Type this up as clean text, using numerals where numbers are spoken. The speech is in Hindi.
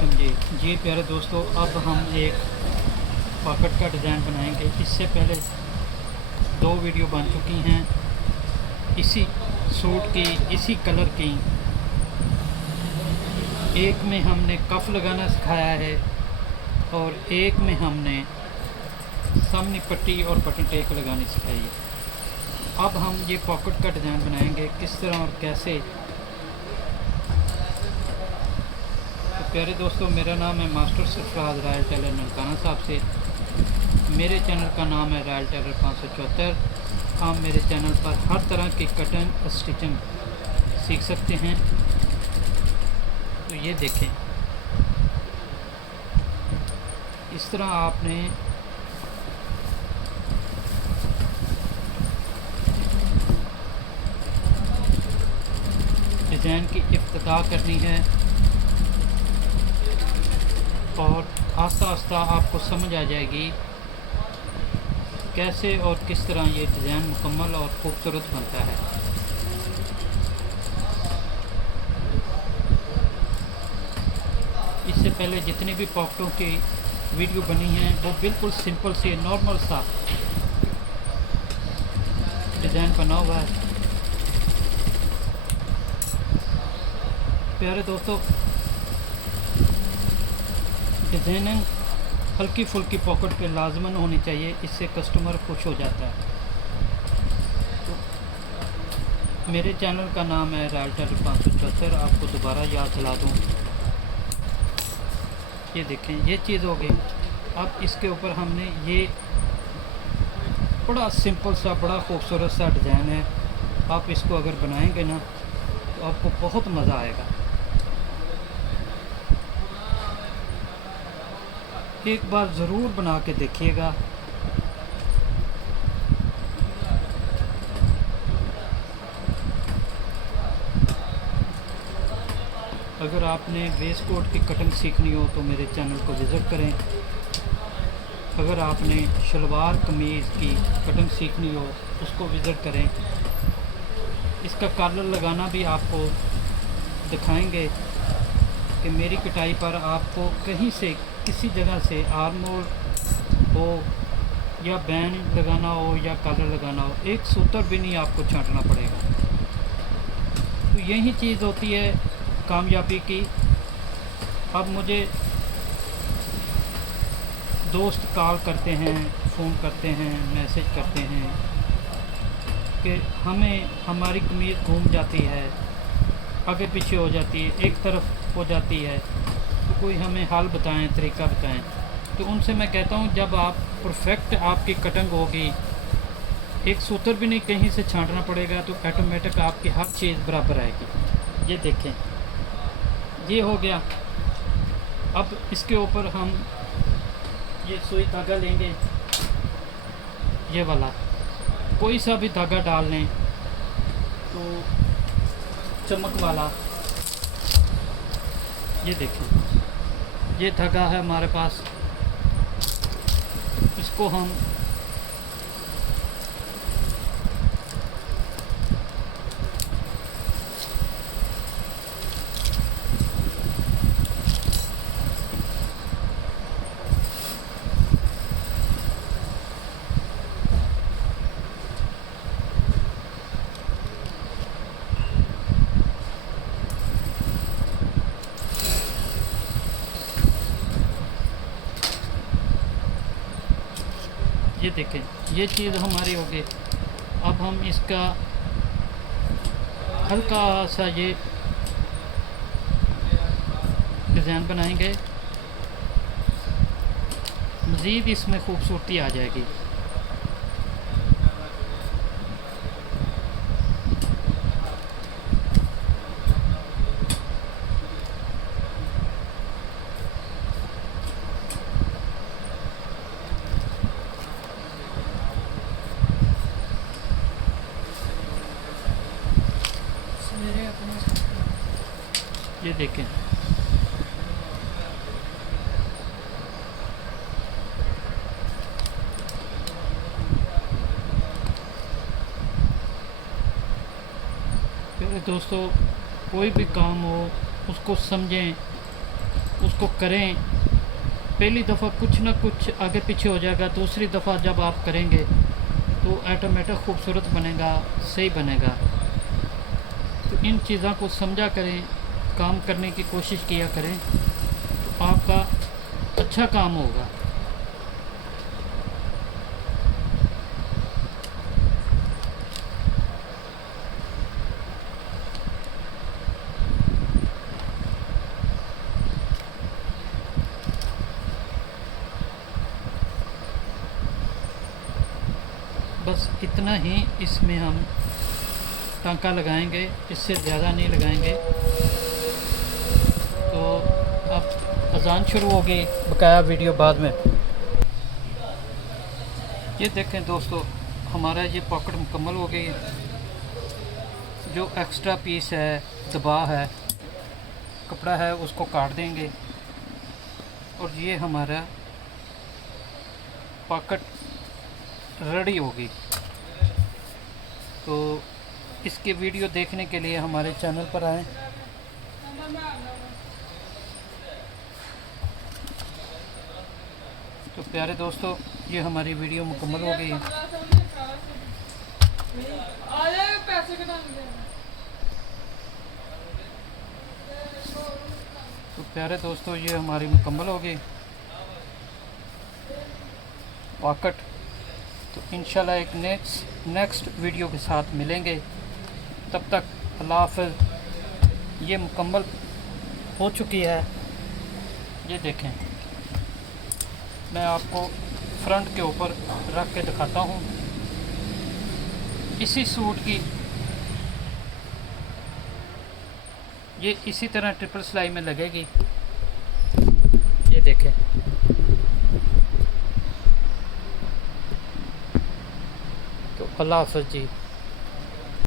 वालेकुम जी प्यारे दोस्तों, अब हम एक पॉकेट का डिज़ाइन बनाएंगे। इससे पहले 2 वीडियो बन चुकी हैं इसी सूट की, इसी कलर की। एक में हमने कफ लगाना सिखाया है और एक में हमने सामने पट्टी और बटन टेक लगानी सिखाई है। अब हम ये पॉकेट का डिज़ाइन बनाएंगे किस तरह और कैसे। प्यारे दोस्तों, मेरा नाम है master Sarfaraz royal tailor Nankana Sahib से। मेरे चैनल का नाम है रॉयल टेलर 574। आप मेरे चैनल पर हर तरह की कटिंग स्टिचिंग सीख सकते हैं। तो ये देखें, इस तरह आपने डिज़ाइन की इब्तिदा करनी है और आस्ता आस्ता आपको समझ आ जाएगी कैसे और किस तरह ये डिज़ाइन मुकम्मल और ख़ूबसूरत बनता है। इससे पहले जितनी भी पॉकेटों की वीडियो बनी हैं वो बिल्कुल सिंपल से नॉर्मल सा डिज़ाइन बना हुआ है। प्यारे दोस्तों, डिज़ाइनिंग हल्की फुल्की पॉकेट पे लाजमन होनी चाहिए, इससे कस्टमर खुश हो जाता है। तो मेरे चैनल का नाम है रॉयल टेलर 574। आपको दोबारा याद दिला दूँ, ये देखें, ये चीज़ हो गई। अब इसके ऊपर हमने ये बड़ा सिंपल सा बड़ा खूबसूरत सा डिज़ाइन है। आप इसको अगर बनाएंगे ना तो आपको बहुत मज़ा आएगा। एक बार ज़रूर बना के देखिएगा। अगर आपने वेस्ट कोट की कटिंग सीखनी हो तो मेरे चैनल को विज़िट करें। अगर आपने शलवार कमीज़ की कटिंग सीखनी हो उसको विज़िट करें। इसका कॉलर लगाना भी आपको दिखाएंगे कि मेरी कटाई पर आपको कहीं से किसी जगह से आर्म होल हो या बैंड लगाना हो या कॉलर लगाना हो, एक सूत्र भी नहीं आपको छांटना पड़ेगा। तो यही चीज़ होती है कामयाबी की। अब मुझे दोस्त कॉल करते हैं, फ़ोन करते हैं, मैसेज करते हैं कि हमें हमारी कमीज़ घूम जाती है, आगे पीछे हो जाती है, एक तरफ हो जाती है, तो कोई हमें हल बताएं, तरीका बताएं। तो उनसे मैं कहता हूं, जब आप परफेक्ट आपकी कटिंग होगी, एक सूत्र भी नहीं कहीं से छांटना पड़ेगा, तो ऑटोमेटिक आपकी हर चीज़ बराबर आएगी। ये देखें, ये हो गया। अब इसके ऊपर हम ये सुई धागा लेंगे, ये वाला कोई सा भी धागा डाल लें, तो चमक वाला। ये देखें, ये धागा है हमारे पास, इसको हम ये देखें, ये चीज़ हमारी हो गई। अब हम इसका हल्का सा ये डिज़ाइन बनाएंगे, मज़ीद इसमें खूबसूरती आ जाएगी। ये देखें, दोस्तों, कोई भी काम हो उसको समझें, उसको करें। पहली दफ़ा कुछ ना कुछ आगे पीछे हो जाएगा, दूसरी दफ़ा जब आप करेंगे तो ऑटोमेटिक खूबसूरत बनेगा, सही बनेगा। तो इन चीज़ों को समझा करें, काम करने की कोशिश किया करें, तो आपका अच्छा काम होगा। बस इतना ही इसमें हम टांका लगाएंगे, इससे ज़्यादा नहीं लगाएंगे। तो अब अजान शुरू हो गई, बकाया वीडियो बाद में। ये देखें दोस्तों, हमारा ये पॉकेट मुकम्मल हो गई है। जो एक्स्ट्रा पीस है, दबा है, कपड़ा है, उसको काट देंगे और ये हमारा पॉकेट रेडी होगी। तो इसके वीडियो देखने के लिए हमारे चैनल पर आएँ। तो प्यारे दोस्तों, ये हमारी वीडियो मुकम्मल हो गई है। तो प्यारे दोस्तों, ये हमारी मुकम्मल हो गई पॉकेट। तो इंशाल्लाह एक नेक्स्ट वीडियो के साथ मिलेंगे। तब तक अल्लाह हाफ़िज़। ये मुकम्मल हो चुकी है। ये देखें, मैं आपको फ्रंट के ऊपर रख के दिखाता हूँ। इसी सूट की ये इसी तरह ट्रिपल सिलाई में लगेगी। ये देखें, तो अल्लाह हाफ़िज़ जी।